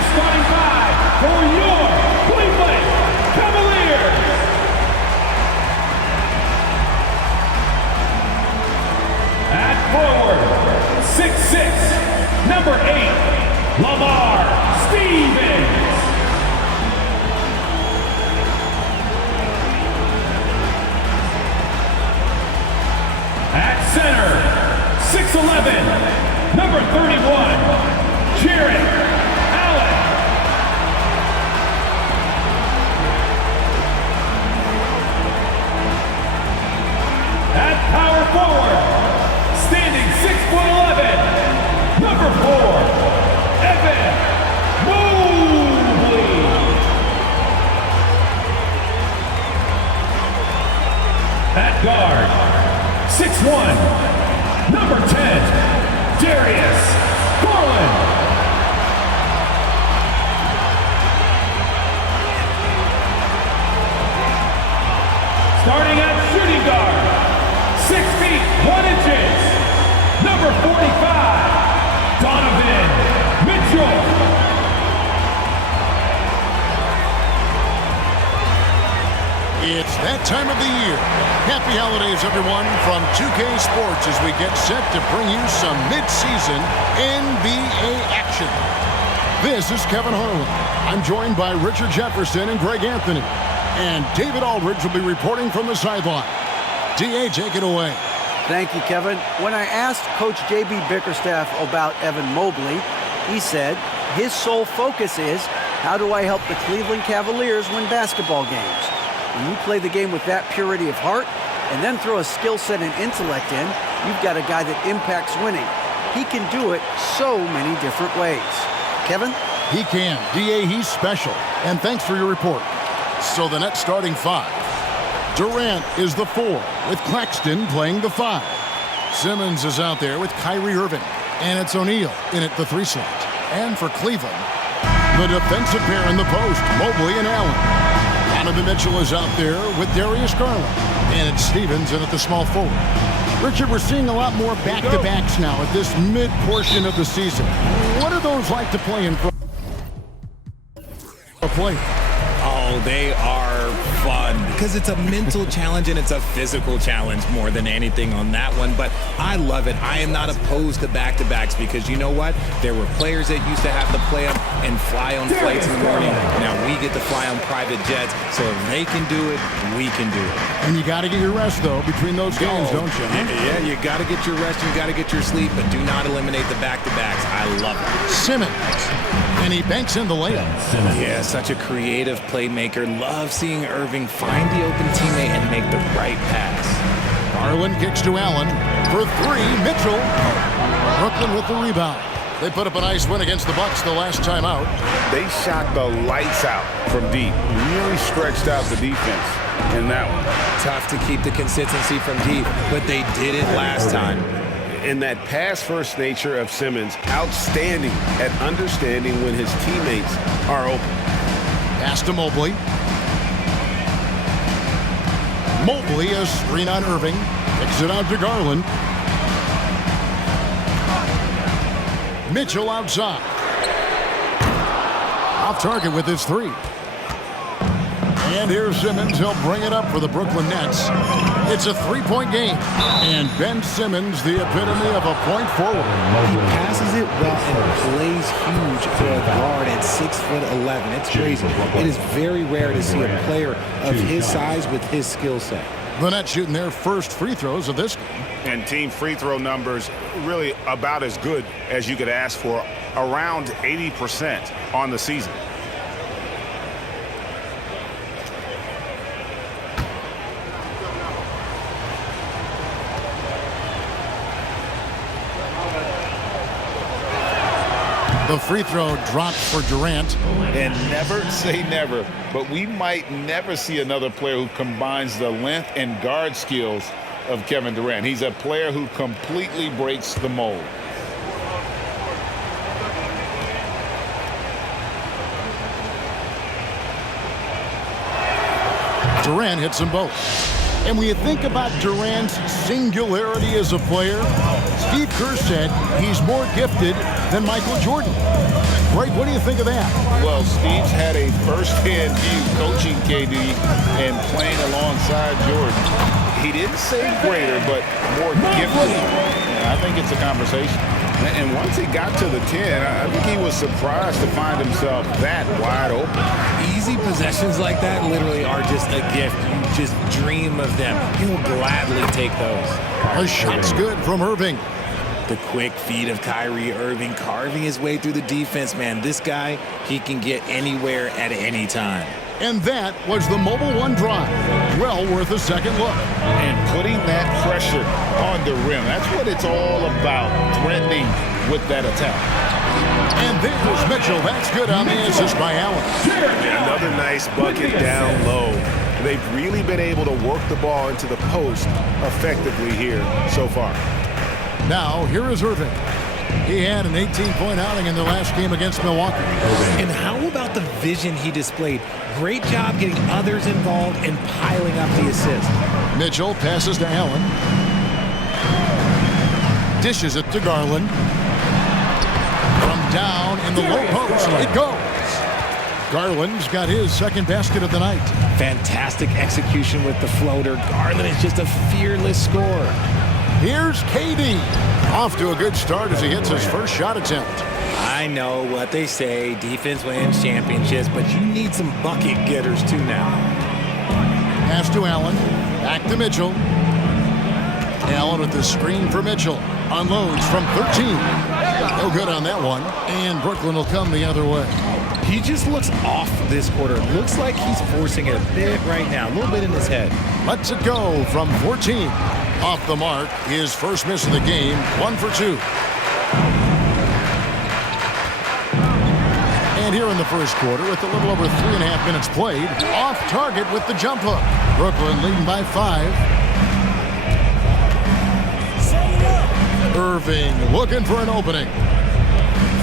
the starting five for your Cleveland Cavaliers. At forward, 6'6", number 8, Lamar Stevens. At center, 6'11", number 31, Jared Allen. At power forward, standing 6'11", number 4, Evan Mobley. At guard, 6'1", number 10, Darius Garland. Starting at shooting guard, 6 feet 1 inches, number 45, Donovan Mitchell. It's that time of the year. Happy holidays, everyone, from 2K Sports as we get set to bring you some mid-season NBA action. This is Kevin Harlan. I'm joined by Richard Jefferson and Greg Anthony. And David Aldridge will be reporting from the sideline. D.A., take it away. Thank you, Kevin. When I asked Coach J.B. Bickerstaff about Evan Mobley, he said his sole focus is, how do I help the Cleveland Cavaliers win basketball games? When you play the game with that purity of heart and then throw a skill set and intellect in, you've got a guy that impacts winning. He can do it so many different ways. Kevin? He can. D.A., he's special. And thanks for your report. So the net starting five. Durant is the 4, with Claxton playing the 5. Simmons is out there with Kyrie Irving. And it's O'Neal in at the 3 slot. And for Cleveland, the defensive pair in the post, Mobley and Allen. Donovan Mitchell is out there with Darius Garland. And it's Stevens in at the small forward. Richard, we're seeing a lot more back-to-backs now at this mid-portion of the season. What are those like to play in for a player? Oh, they are fun because it's a mental challenge and it's a physical challenge more than anything on that one. But I love it. I am not opposed to back-to-backs because you know what? There were players that used to have to play them and fly on flights in the morning. Now we get to fly on private jets. So if they can do it, we can do it. And you got to get your rest, though, between those games, don't you? Yeah, you got to get your rest. You got to get your sleep, but do not eliminate the back-to-backs. I love it. Simmons. And he banks in the layup. Yeah, such a creative playmaker. Love seeing Irving find the open teammate and make the right pass. Garland kicks to Allen. For 3, Mitchell. Brooklyn with the rebound. They put up a nice win against the Bucks the last time out. They shot the lights out from deep. Really stretched out the defense in that one. Tough to keep the consistency from deep, but they did it last time. And that pass-first nature of Simmons, outstanding at understanding when his teammates are open. Pass to Mobley. Mobley, a screen on Irving. Kicks it out to Garland. Mitchell outside. Off target with his 3. And here's Simmons. He'll bring it up for the Brooklyn Nets. It's a 3-point game. And Ben Simmons, the epitome of a point forward. He passes it well and plays huge for a guard at 6'11". It's crazy. It is very rare to see a player of his size with his skill set. The Nets shooting their first free throws of this game. And team free throw numbers really about as good as you could ask for, around 80% on the season. The free throw dropped for Durant. And never say never, but we might never see another player who combines the length and guard skills of Kevin Durant. He's a player who completely breaks the mold. Durant hits them both. And when you think about Durant's singularity as a player, Steve Kerr said he's more gifted than Michael Jordan. Greg, what do you think of that? Well, Steve's had a first-hand view coaching KD and playing alongside Jordan. He didn't say greater, but more gifted. And I think it's a conversation. And once he got to the 10, I think he was surprised to find himself that wide open. Easy possessions like that literally are just a gift. You just dream of them. He'll gladly take those. A shot's good from Irving. The quick feed of Kyrie Irving carving his way through the defense, man. This guy, he can get anywhere at any time. And that was the Mobile One drive. Well worth a second look. And putting that pressure on the rim. That's what it's all about, threatening with that attack. And there's Mitchell. That's good on the assist by Allen. Another nice bucket down low. They've really been able to work the ball into the post effectively here so far. Now, here is Irving. He had an 18-point outing in the last game against Milwaukee. And how about the vision he displayed? Great job getting others involved and piling up the assist. Mitchell passes to Allen. Dishes it to Garland. From down in the low post, it goes. Garland's got his second basket of the night. Fantastic execution with the floater. Garland is just a fearless scorer. Here's KD. Off to a good start as he hits his first shot attempt. I know what they say, defense wins championships, but you need some bucket getters too now. Pass to Allen. Back to Mitchell. Allen with the screen for Mitchell. Unloads from 13. No good on that one. And Brooklyn will come the other way. He just looks off this quarter. Looks like he's forcing it a bit right now. A little bit in his head. Lets it go from 14. Off the mark, his first miss of the game, 1 for 2. And here in the first quarter, with a little over 3.5 minutes played, off target with the jump hook. Brooklyn leading by 5. Irving looking for an opening.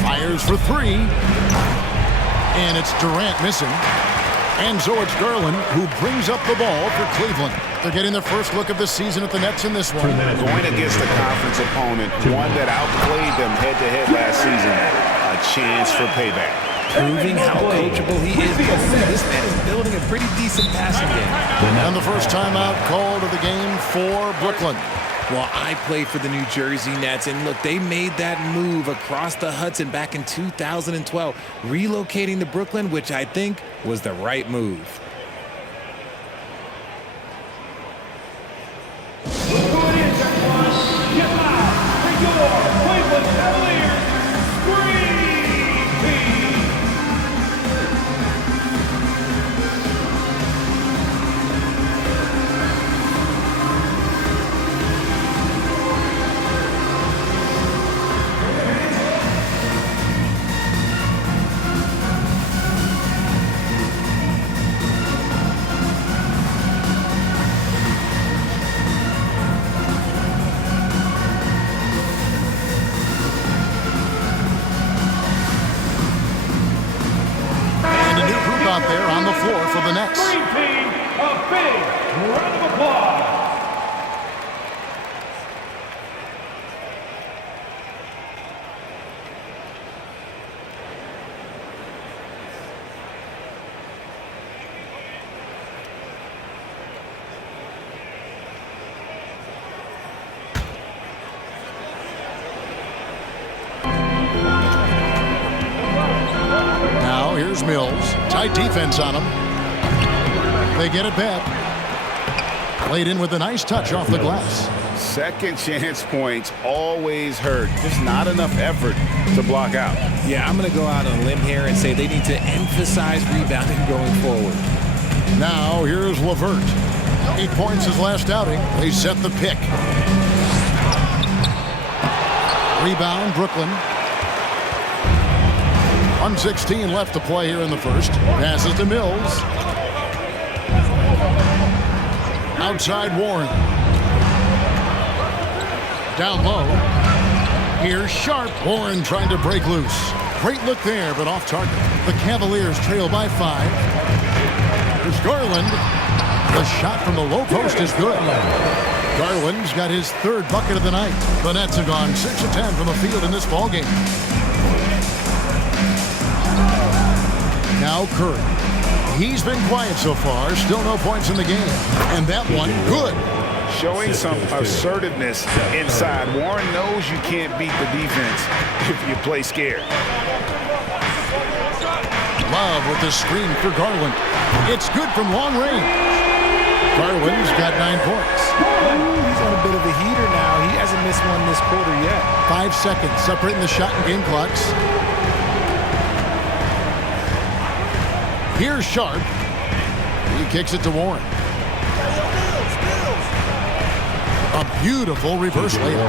Fires for 3. And it's Durant missing. And so it's Garland who brings up the ball for Cleveland. They're getting their first look of the season at the Nets in this one. Going against a conference opponent, one that outplayed them head-to-head last season, a chance for payback. Proving how coachable he is. This man is building a pretty decent passing game. And the first timeout called of the game for Brooklyn. Well, I played for the New Jersey Nets, and look, they made that move across the Hudson back in 2012, relocating to Brooklyn, which I think was the right move. Look who it is, everyone. Get loud for your Cleveland Cavaliers Screen Team. Out there on the floor for the Nets. Screen Team, a big round of applause. Here's Mills. Tight defense on him. They get it back. Played in with a nice touch off the glass. Second chance points always hurt. Just not enough effort to block out. Yeah, I'm going to go out on a limb here and say they need to emphasize rebounding going forward. Now here's LeVert. 8 points his last outing. They set the pick. Rebound, Brooklyn. 1:16 left to play here in the first. Passes to Mills. Outside Warren. Down low. Here's Sharp. Warren trying to break loose. Great look there, but off target. The Cavaliers trail by 5. Here's Garland. The shot from the low post is good. Garland's got his third bucket of the night. The Nets have gone 6 of 10 from the field in this ballgame. Now Curry. He's been quiet so far. Still no points in the game. And that one, good. Showing some assertiveness inside. Warren knows you can't beat the defense if you play scared. Love with the screen for Garland. It's good from long range. Garland's got 9 points. He's on a bit of a heater now. He hasn't missed one this quarter yet. 5 seconds separating the shot and game clocks. Here's Sharp. He kicks it to Warren. A beautiful reverse layup.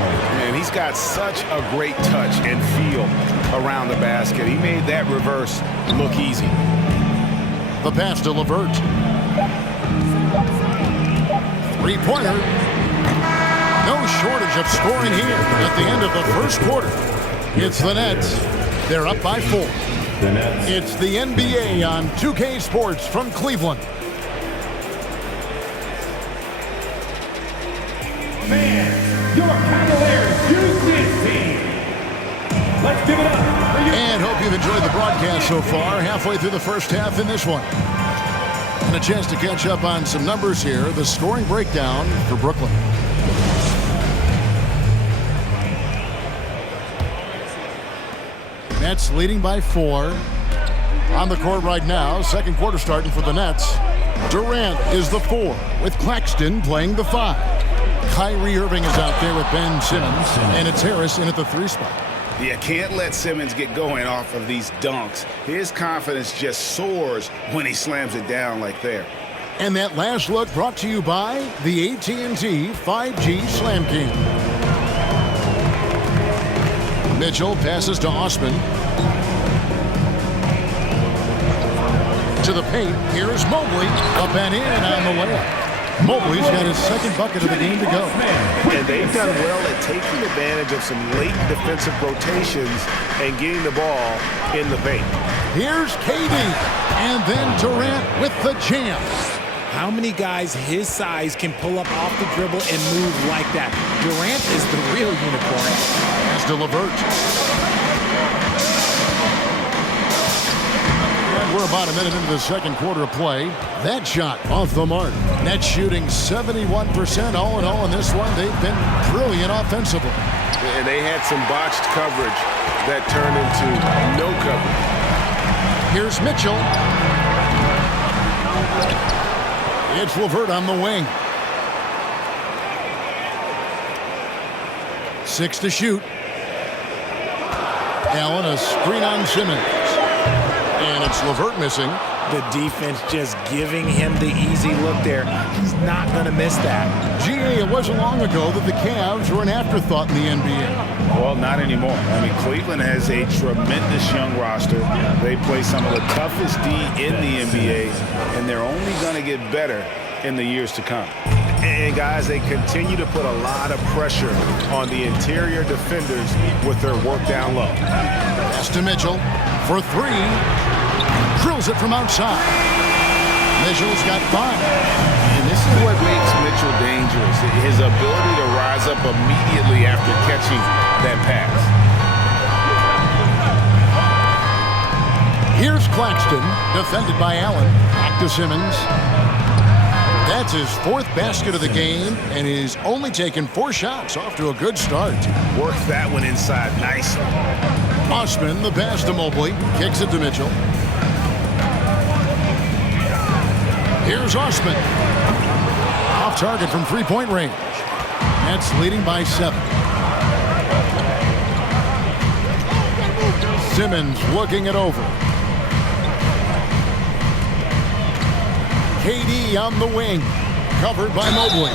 And he's got such a great touch and feel around the basket. He made that reverse look easy. The pass to LeVert. Three-pointer. No shortage of scoring here at the end of the first quarter. It's the Nets. They're up by 4. It's the NBA on 2K Sports from Cleveland. Fans, your Cavaliers use this team. Let's give it up for you. And hope you've enjoyed the broadcast so far. Halfway through the first half in this one. And a chance to catch up on some numbers here. The scoring breakdown for Brooklyn. Nets leading by 4. On the court right now, second quarter starting for the Nets. Durant is the 4, with Claxton playing the 5. Kyrie Irving is out there with Ben Simmons, and it's Harris in at the 3 spot. You can't let Simmons get going off of these dunks. His confidence just soars when he slams it down like there. And that last look brought to you by the AT&T 5G Slam King. Mitchell passes to Osman. To the paint, here's Mobley. Up and in on the layup. Mobley's got his second bucket of the game to go. And they've done well at taking advantage of some late defensive rotations and getting the ball in the paint. Here's KD. And then Durant with the jam. How many guys his size can pull up off the dribble and move like that? Durant is the real unicorn. Pass to LeVert. We're about a minute into the second quarter of play. That shot off the mark. Nets shooting 71% all in all in this one. They've been brilliant offensively. And they had some botched coverage that turned into no coverage. Here's Mitchell. It's LeVert on the wing. 6 to shoot. Allen, a screen on Simmons. And it's LeVert missing. The defense just giving him the easy look there. He's not going to miss that. GA, it wasn't long ago that the Cavs were an afterthought in the NBA. Well, not anymore. I mean, Cleveland has a tremendous young roster. They play some of the toughest D in the NBA, and they're only going to get better in the years to come. And, guys, they continue to put a lot of pressure on the interior defenders with their work down low. Pass to Mitchell for 3. Drills it from outside. Mitchell's got 5. And this is what makes Mitchell dangerous, his ability to rise up immediately after catching that pass. Here's Claxton, defended by Allen. Back to Simmons. That's his 4th basket of the game, and he's only taken 4 shots. Off to a good start. Worked that one inside nicely. Osman, the pass to Mobley. Kicks it to Mitchell. Here's Osman. Off target from 3-point range. Nets leading by 7. Simmons looking it over. KD on the wing. Covered by Mobley.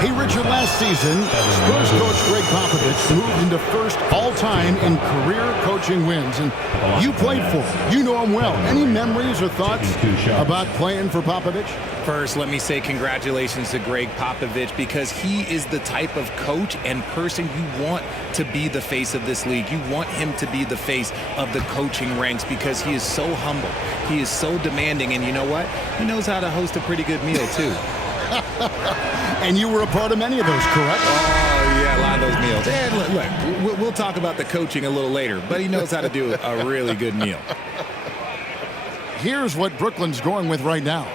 Hey, Richard, last season, Spurs coach Greg Popovich moved into first all-time in career coaching wins. And you played for him. You know him well. Any memories or thoughts about playing for Popovich? First, let me say congratulations to Greg Popovich, because he is the type of coach and person you want to be the face of this league. You want him to be the face of the coaching ranks, because he is so humble. He is so demanding, and you know what? He knows how to host a pretty good meal, too. And you were a part of many of those, correct? Oh, yeah, a lot of those meals. And look, we'll talk about the coaching a little later, but he knows how to do a really good meal. Here's what Brooklyn's going with right now.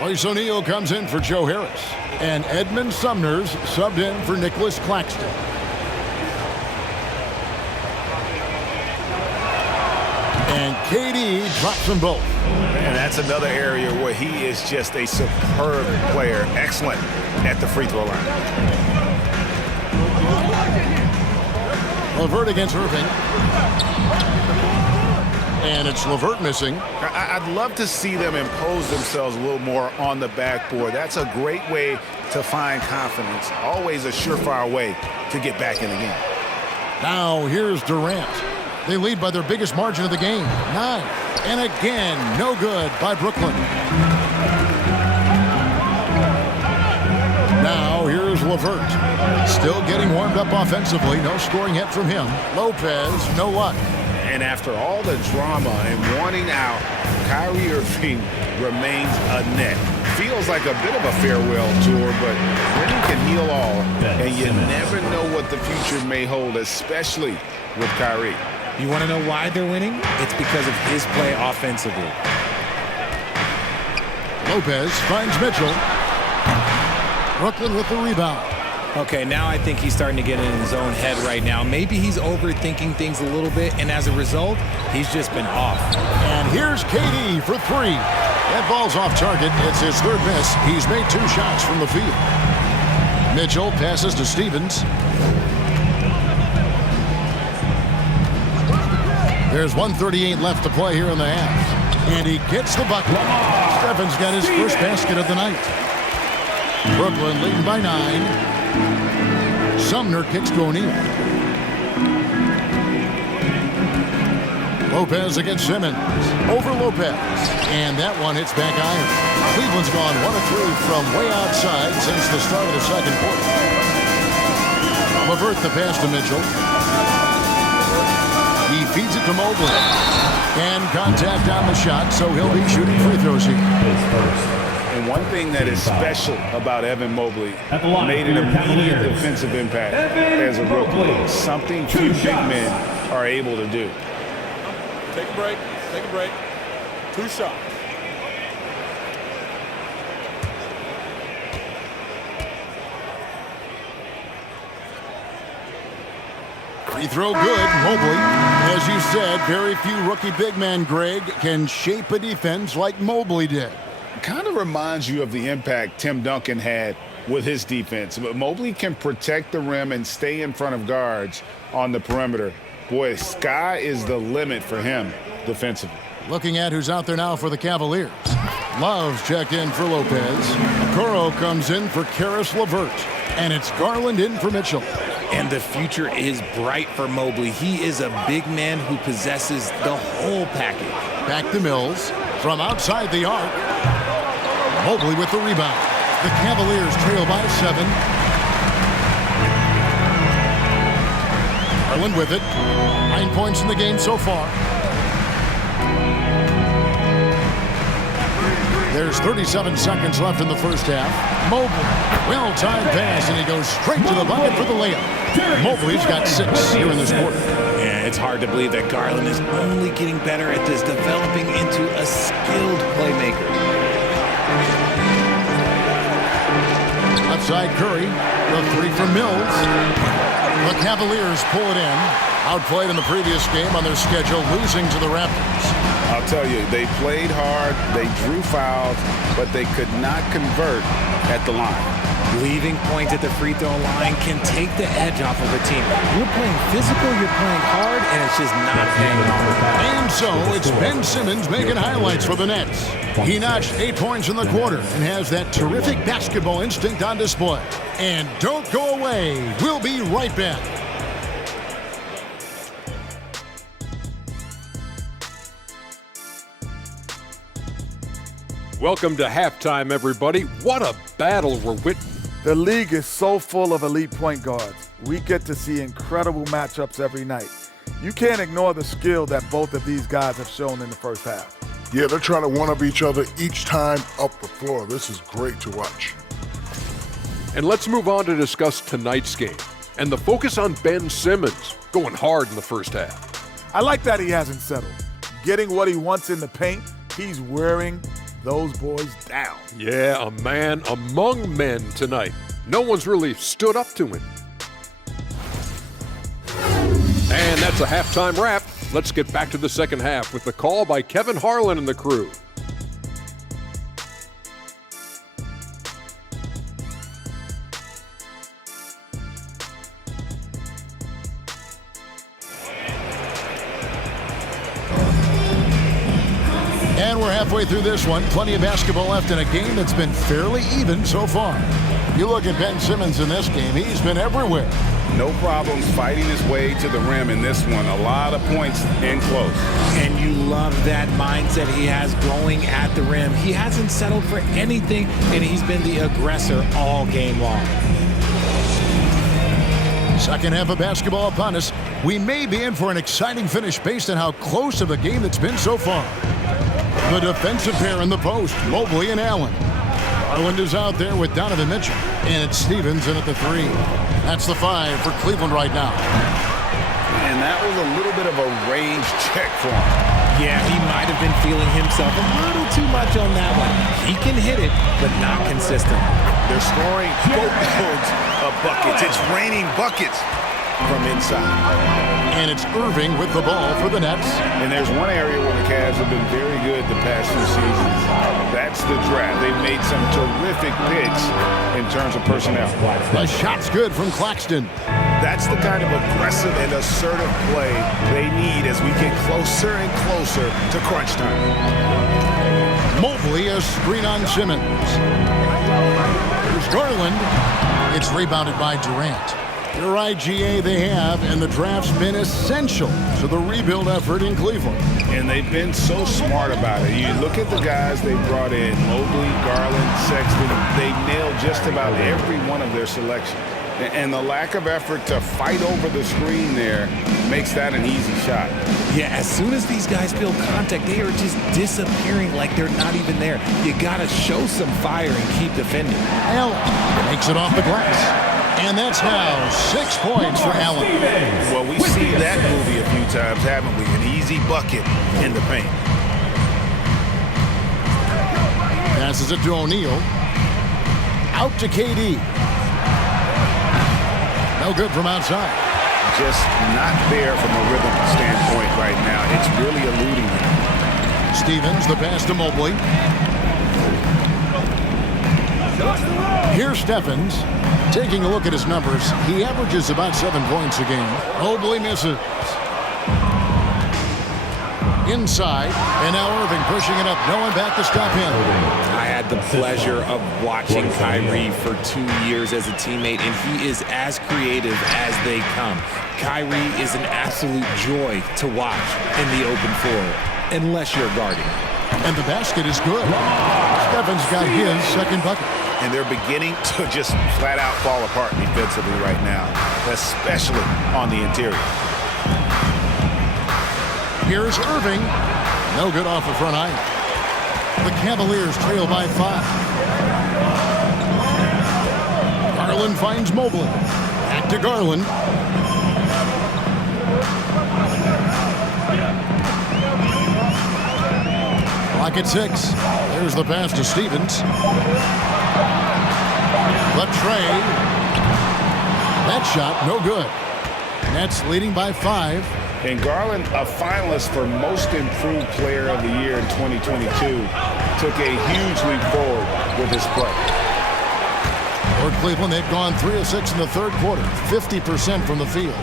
Royce O'Neal comes in for Joe Harris. And Edmund Sumner's subbed in for Nicholas Claxton. And KD drops them both. And that's another area where he is just a superb player. Excellent at the free throw line. LeVert against Irving. And it's LeVert missing. I'd love to see them impose themselves a little more on the backboard. That's a great way to find confidence. Always a surefire way to get back in the game. Now here's Durant. They lead by their biggest margin of the game, 9. And again, no good by Brooklyn. Now here's LeVert. Still getting warmed up offensively. No scoring yet from him. Lopez, no luck. And after all the drama and wanting out, Kyrie Irving remains a net. Feels like a bit of a farewell tour, but winning can heal all. And you never know what the future may hold, especially with Kyrie. You want to know why they're winning? It's because of his play offensively. Lopez finds Mitchell. Brooklyn with the rebound. Okay, now I think he's starting to get in his own head right now. Maybe he's overthinking things a little bit, and as a result, he's just been off. And here's KD for 3. That ball's off target. It's his third miss. He's made 2 shots from the field. Mitchell passes to Stevens. There's 1:38 left to play here in the half. And he gets the bucket. Stephens got his first basket of the night. Brooklyn leading by 9. Sumner kicks to O'Neal. Lopez against Simmons. Over Lopez. And that one hits back iron. Cleveland's gone 1 of 3 from way outside since the start of the second quarter. LeVert the pass to Mitchell. He feeds it to Mobley. And contact on the shot, so he'll be shooting free throws here. And one thing that is special about Evan Mobley, made an immediate defensive impact as a rookie. Something few big men are able to do. Take a break. Take a break. 2 shots. Free throw good, Mobley. As you said, very few rookie big men, Greg, can shape a defense like Mobley did. Kind of reminds you of the impact Tim Duncan had with his defense. But Mobley can protect the rim and stay in front of guards on the perimeter. Boy, sky is the limit for him defensively. Looking at who's out there now for the Cavaliers. Love's checked in for Lopez. Okoro comes in for Karis LeVert. And it's Garland in for Mitchell. And the future is bright for Mobley. He is a big man who possesses the whole package. Back to Mills. From outside the arc. Mobley with the rebound. The Cavaliers trail by 7. Garland with it. 9 points in the game so far. There's 37 seconds left in the first half. Mobley, well-timed pass, and he goes straight to the bucket for the layup. Mobley's got 6 here in this quarter. Yeah, it's hard to believe that Garland is only getting better at this, developing into a skilled playmaker. Outside Curry, the 3 from Mills. The Cavaliers pull it in. Outplayed in the previous game on their schedule, losing to the Raptors. I'll tell you, they played hard, they drew fouls, but they could not convert at the line. Leaving points at the free throw line can take the edge off of a team. You're playing physical, you're playing hard, and it's just not paying off. And so it's Ben Simmons making highlights for the Nets. He notched 8 points in the quarter and has that terrific basketball instinct on display. And don't go away. We'll be right back. Welcome to halftime, everybody. What a battle we're witnessing. The league is so full of elite point guards. We get to see incredible matchups every night. You can't ignore the skill that both of these guys have shown in the first half. Yeah, they're trying to one-up each other each time up the floor. This is great to watch. And let's move on to discuss tonight's game and the focus on Ben Simmons, going hard in the first half. I like that he hasn't settled. Getting what he wants in the paint, he's wearing those boys down. Yeah, a man among men tonight. No one's really stood up to him. And that's a halftime wrap. Let's get back to the second half with the call by Kevin Harlan and the crew. And we're halfway through this one. Plenty of basketball left in a game that's been fairly even so far. You look at Ben Simmons in this game, he's been everywhere. No problems fighting his way to the rim in this one. A lot of points in close. And you love that mindset he has going at the rim. He hasn't settled for anything, and he's been the aggressor all game long. Second half of basketball upon us. We may be in for an exciting finish based on how close of a game it's been so far. The defensive pair in the post, Mobley and Allen. Garland is out there with Donovan Mitchell. And it's Stevens in at the 3. That's the 5 for Cleveland right now. And that was a little bit of a range check for him. Yeah, he might have been feeling himself a little too much on that one. He can hit it, but not consistent. They're scoring boatloads of buckets. It's raining buckets from inside. And it's Irving with the ball for the Nets. And there's one area where the Cavs have been very good the past few seasons. That's the draft. They've made some terrific picks in terms of personnel. The shot's good from Claxton. That's the kind of aggressive and assertive play they need as we get closer and closer to crunch time. Mobley, a screen on Simmons. Here's Garland. It's rebounded by Durant. You're right, GA, they have, and the draft's been essential to the rebuild effort in Cleveland. And they've been so smart about it. You look at the guys they brought in, Mobley, Garland, Sexton, they nailed just about every one of their selections. And the lack of effort to fight over the screen there makes that an easy shot. Yeah, as soon as these guys feel contact, they are just disappearing like they're not even there. You got to show some fire and keep defending. Allen makes it off the glass. And that's now 6 points for Allen. Well, we've seen that movie a few times, haven't we? An easy bucket in the paint. Passes it to O'Neal. Out to KD. No good from outside. Just not there from a rhythm standpoint right now. It's really eluding him. Stevens, the pass to Mobley. Here's Stephens. Taking a look at his numbers, he averages about 7 points a game. Mobley misses. Inside, and now Irving pushing it up. No one back to stop him. I had the pleasure of watching Kyrie for 2 years as a teammate, and he is as creative as they come. Kyrie is an absolute joy to watch in the open floor, unless you're guarding. And the basket is good. Stephens got his second bucket. And they're beginning to just flat out fall apart defensively right now, especially on the interior. Here's Irving. No good off the front iron. The Cavaliers trail by 5. Garland finds Mobley. Back to Garland. Clock at 6. There's the pass to Stevens. The tray. That shot, no good. Nets leading by 5. And Garland, a finalist for Most Improved Player of the Year in 2022, took a huge leap forward with his play. For Cleveland, they've gone 3 of 6 in the third quarter, 50% from the field.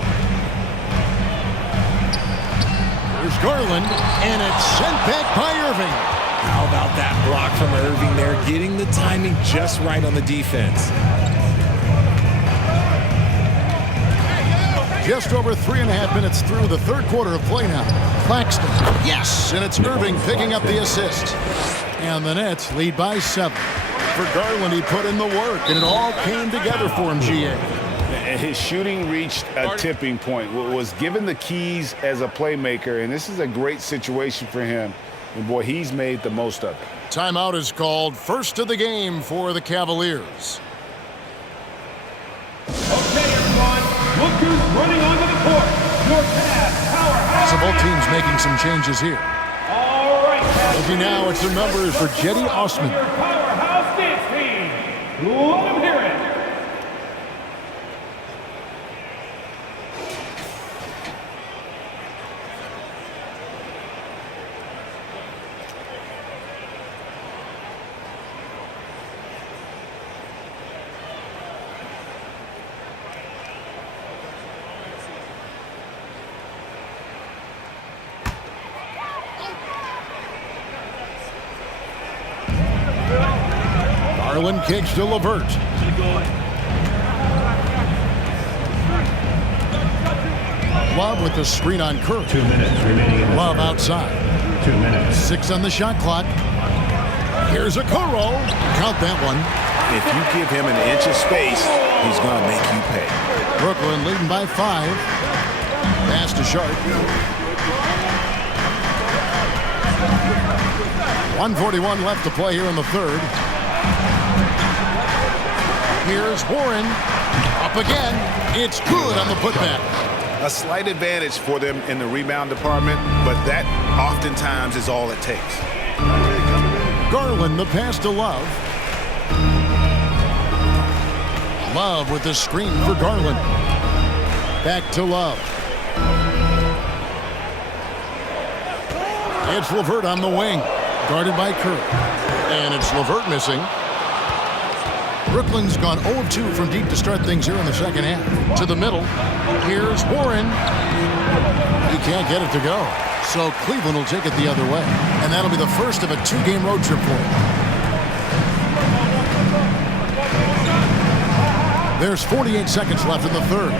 There's Garland, and it's sent back by Irving. How about that block from Irving there, getting the timing just right on the defense. Just over 3.5 minutes through the third quarter of play now. Claxton, yes, and it's Irving picking up the assist. And the Nets lead by 7. For Garland, he put in the work, and it all came together for him, GA. His shooting reached a tipping point, was given the keys as a playmaker, and this is a great situation for him. And boy, he's made the most of it. Timeout is called. First of the game for the Cavaliers. So both teams making some changes here. All right, Looking now at some numbers for Jetty Osman. your powerhouse dance team. Let them hear it. Garland kicks to LeVert. Love with the screen on Curry. 2 minutes remaining. Love outside. 2 minutes. 6 on the shot clock. Here's a Kuro. Count that one. If you give him an inch of space, he's going to make you pay. Brooklyn leading by 5. Pass to Sharp. 1:41 left to play here in the third. Here's Warren. Up again. It's good on the putback. A slight advantage for them in the rebound department, but that oftentimes is all it takes. Garland, the pass to Love. Love with the screen for Garland. Back to Love. It's LeVert on the wing, guarded by Curry. And it's LeVert missing. Brooklyn's gone 0 of 2 from deep to start things here in the second half. To the middle. Here's Warren. He can't get it to go. So Cleveland will take it the other way. And that'll be the first of a 2-game road trip for him. There's 48 seconds left in the third.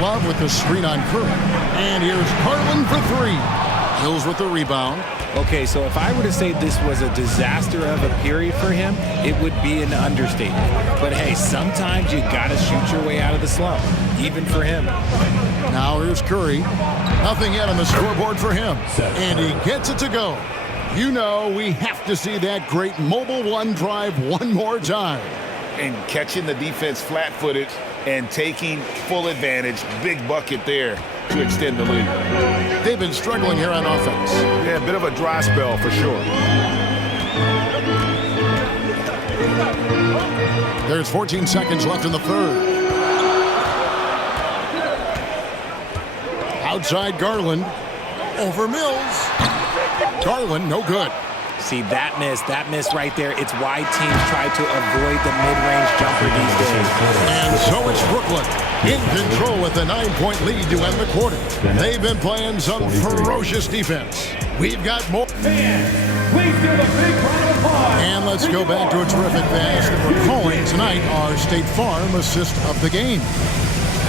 Love with the screen on Curry. And here's Garland for 3. Hills with the rebound. Okay, so if I were to say this was a disaster of a period for him, it would be an understatement. But hey, sometimes you gotta shoot your way out of the slump, even for him. Now here's Curry. Nothing yet on the scoreboard for him. And he gets it to go. You know, we have to see that great mobile one drive one more time. And catching the defense flat-footed and taking full advantage. Big bucket there to extend the lead. They've been struggling here on offense. Yeah, a bit of a dry spell for sure. There's 14 seconds left in the third. Outside Garland. Over Mills. Garland, no good. See, that miss right there, it's why teams try to avoid the mid-range jumper these days. And so it's Brooklyn in control with a 9-point lead to end the quarter. They've been playing some ferocious defense. We've got more. Fans, please give a big round of applause. And let's go back to a terrific pass that we're calling tonight our State Farm assist of the game.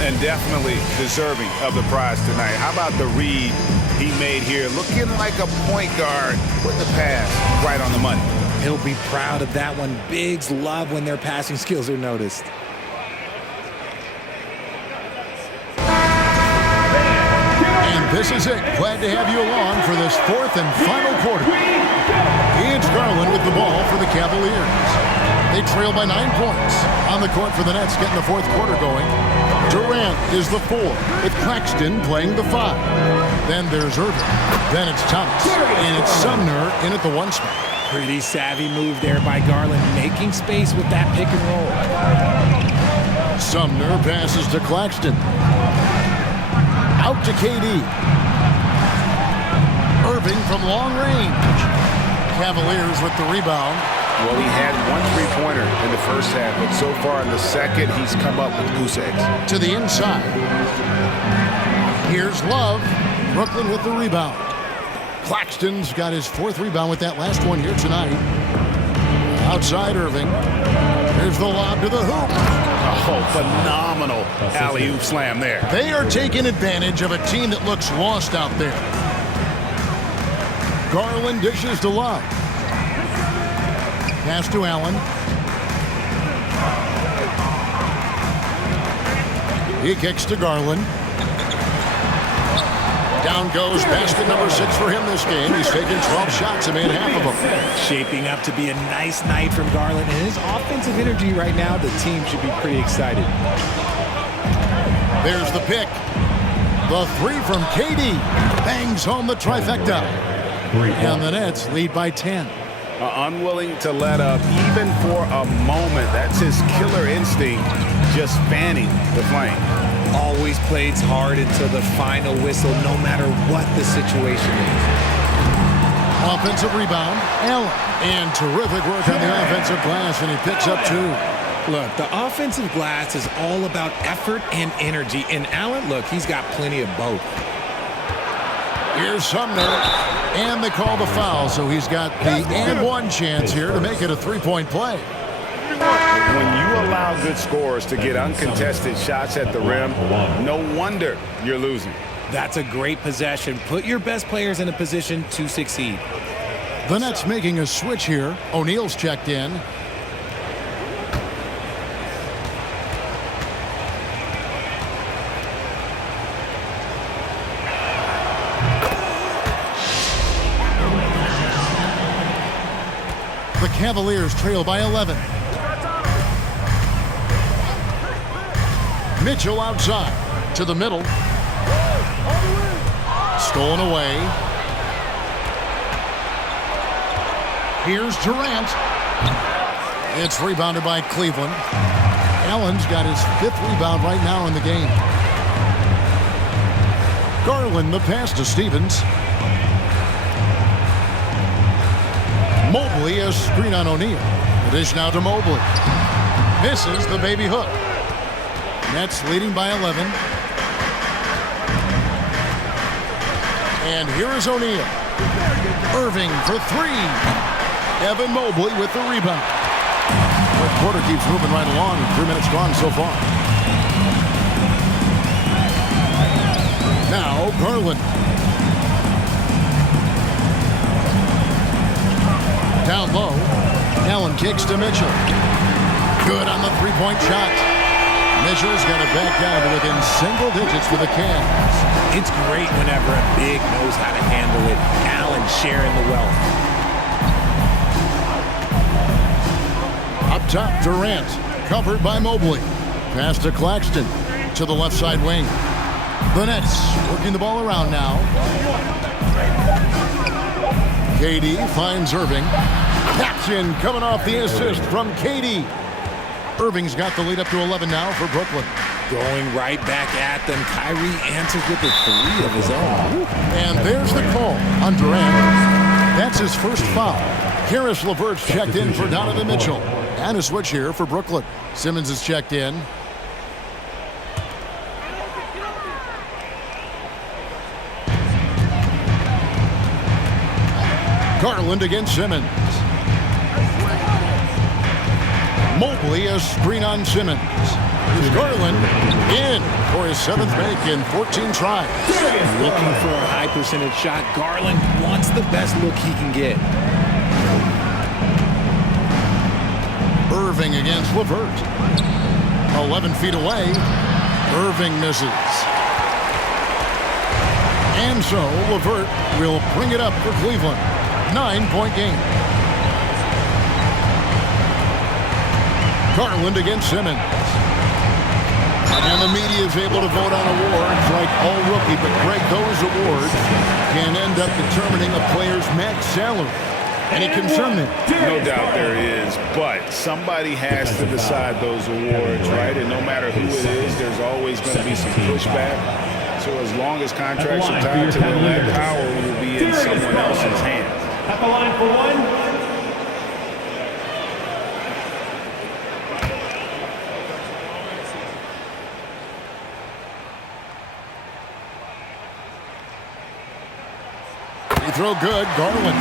And definitely deserving of the prize tonight. How about the read he made here? Looking like a point guard with the pass right on the money. He'll be proud of that one. Bigs love when their passing skills are noticed. And this is it. Glad to have you along for this fourth and final quarter. It's Garland with the ball for the Cavaliers. They trail by 9 points. On the court for the Nets, getting the fourth quarter going. Durant is the 4, with Claxton playing the 5. Then there's Irving. Then it's Thomas. And it's Sumner in at the 1 spot. Pretty savvy move there by Garland, making space with that pick and roll. Sumner passes to Claxton. Out to KD. Irving from long range. Cavaliers with the rebound. Well, he had 1 3-pointer in the first half, but so far in the second, he's come up with goose eggs. To the inside. Here's Love. Brooklyn with the rebound. Claxton's got his 4th rebound with that last one here tonight. Outside Irving. Here's the lob to the hoop. Oh, phenomenal alley-oop slam there. They are taking advantage of a team that looks lost out there. Garland dishes to Love. Pass to Allen. He kicks to Garland. Down goes basket number 6 for him this game. He's taken 12 shots and made half of them. Shaping up to be a nice night from Garland. And his offensive energy right now, the team should be pretty excited. There's the pick. The three from KD. Bangs home the trifecta. And the Nets lead by 10. Unwilling to let up even for a moment. That's his killer instinct, just fanning the flame. Always plays hard until the final whistle, no matter what the situation is. Offensive rebound, Allen. And terrific work on the offensive glass, and he picks up 2. Look, the offensive glass is all about effort and energy. And Allen, look, he's got plenty of both. Here's Sumner, and they call the foul, so he's got the and one chance here to make it a three-point play. When you allow good scorers to get uncontested shots at the rim, no wonder you're losing. That's a great possession. Put your best players in a position to succeed. The Nets making a switch here. O'Neal's checked in. The Cavaliers trail by 11. Mitchell outside to the middle. Stolen away. Here's Durant. It's rebounded by Cleveland. Allen's got his 5th rebound right now in the game. Garland the pass to Stevens. Mobley a screen on O'Neal. The dish now to Mobley. Misses the baby hook. Nets leading by 11. And here is O'Neal. Irving for 3. Evan Mobley with the rebound. Fourth quarter keeps moving right along. 3 minutes gone so far. Now Garland. Down low. Allen kicks to Mitchell. Good on the three-point shot. Mitchell's got it back down to within single digits with the Cavs. It's great whenever a big knows how to handle it. Allen sharing the wealth. Up top, Durant. Covered by Mobley. Pass to Claxton. To the left side wing. The Nets working the ball around now. KD finds Irving. That's in, coming off the assist from KD. Irving's got the lead up to 11 now for Brooklyn. Going right back at them. Kyrie answers with a 3 of his own. And there's the call on Durant. That's his first foul. Karis LeVert's checked in for Donovan Mitchell. And a switch here for Brooklyn. Simmons is checked in. Garland against Simmons. Mobley a screen on Simmons. Here's Garland in for his 7th make in 14 tries. Looking for a high percentage shot. Garland wants the best look he can get. Irving against LeVert. 11 feet away. Irving misses. And so LeVert will bring it up for Cleveland. 9-point game. Garland against Simmons. And the media is able to vote on awards like all rookie, but Greg, those awards can end up determining a player's max salary. Any concern there? No doubt there is, but somebody has to decide those awards, right? And no matter who it is, there's always going to be some pushback. So as long as contracts are tied to them, that power will be in someone else's hands. At the line for one. Free throw good, Garland.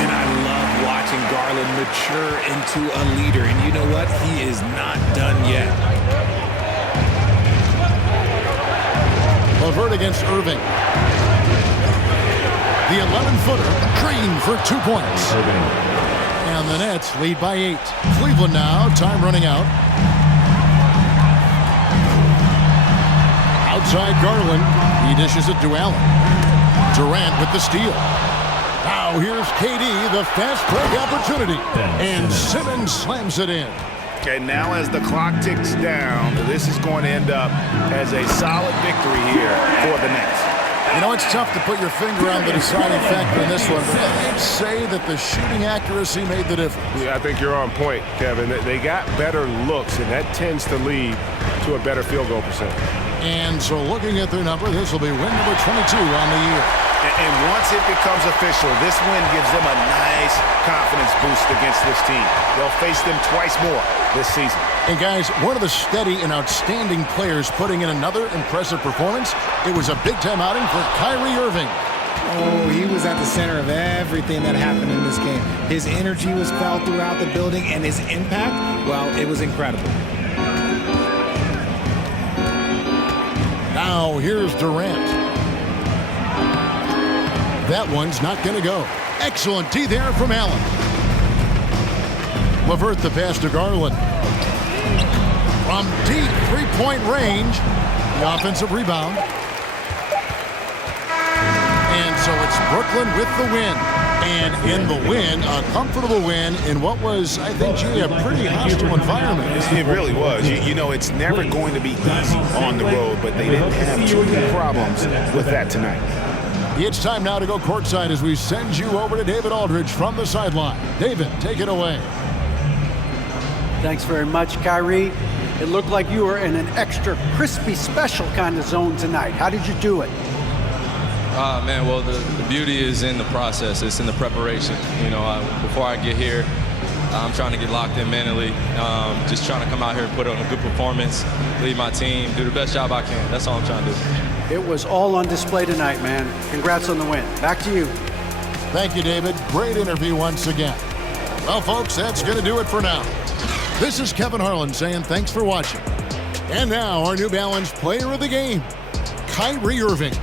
And I love watching Garland mature into a leader. And you know what? He is not done yet. LeVert against Irving. The 11-footer, Green for 2 points. And the Nets lead by 8. Cleveland now, time running out. Outside Garland, he dishes it to Allen. Durant with the steal. Now here's KD, the fast break opportunity. And Simmons slams it in. And now as the clock ticks down, this is going to end up as a solid victory here for the Nets. You know, it's tough to put your finger on the deciding factor in this one, but I'd say that the shooting accuracy made the difference. Yeah, I think you're on point, Kevin. They got better looks, and that tends to lead to a better field goal percentage. And so looking at their number, this will be win number 22 on the year. And once it becomes official, this win gives them a nice confidence boost against this team. They'll face them twice more this season. And guys, one of the steady and outstanding players putting in another impressive performance, it was a big-time outing for Kyrie Irving. Oh, he was at the center of everything that happened in this game. His energy was felt throughout the building, and his impact, well, it was incredible. Now, here's Durant. That one's not going to go. Excellent D there from Allen. LeVert the pass to Garland. From deep three-point range, the offensive rebound. And so it's Brooklyn with the win. And in the win, a comfortable win in what was, I think, Jay, a pretty hostile environment. It really was. You know, it's never going to be easy on the road, but they didn't have too many problems with that tonight. It's time now to go courtside as we send you over to David Aldridge from the sideline. David, take it away. Thanks very much, Kyrie. It looked like you were in an extra crispy special kind of zone tonight. How did you do it? Man, well, the beauty is in the process. It's in the preparation. You know, before I get here, I'm trying to get locked in mentally. Just trying to come out here and put on a good performance, lead my team, do the best job I can. That's all I'm trying to do. It was all on display tonight, man. Congrats on the win. Back to you. Thank you, David. Great interview once again. Well, folks, that's going to do it for now. This is Kevin Harlan saying thanks for watching. And now, our New Balance player of the game, Kyrie Irving.